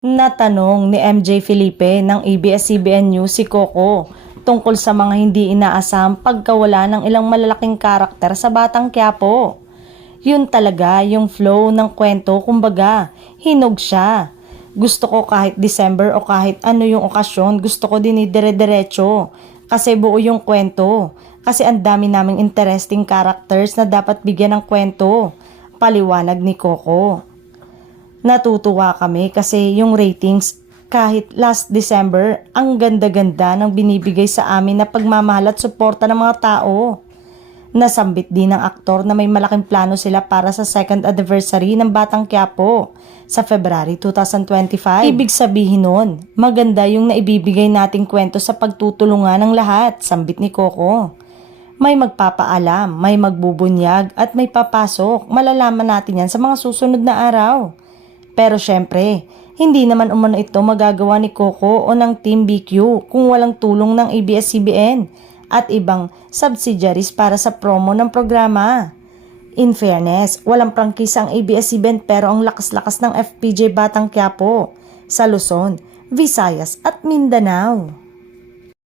Natanong ni MJ Felipe ng ABS-CBN News si Coco tungkol sa mga hindi inaasahang pagkawala ng ilang malalaking karakter sa Batang Quiapo. Yun talaga yung flow ng kwento, kumbaga, hinog siya. Gusto ko kahit December o kahit ano yung okasyon, gusto ko din idire-diretso. Kasi buo yung kwento. Kasi ang dami naming interesting characters na dapat bigyan ng kwento. Paliwanag ni Coco. Natutuwa kami kasi yung ratings kahit last December, ang ganda-ganda ng binibigay sa amin na pagmamahal at suporta ng mga tao. Nasambit din ng aktor na may malaking plano sila para sa second anniversary ng Batang Quiapo sa February 2025. Ibig sabihin nun, maganda yung naibibigay nating kwento sa pagtutulungan ng lahat, sambit ni Coco. May magpapaalam, may magbubunyag at may papasok. Malalaman natin yan sa mga susunod na araw. Pero syempre, hindi naman umano ito magagawa ni Coco o ng Team BQ kung walang tulong ng ABS-CBN at ibang subsidiaries para sa promo ng programa. In fairness, walang prangkisa ang ABS-CBN pero ang lakas-lakas ng FPJ Batang Quiapo sa Luzon, Visayas at Mindanao.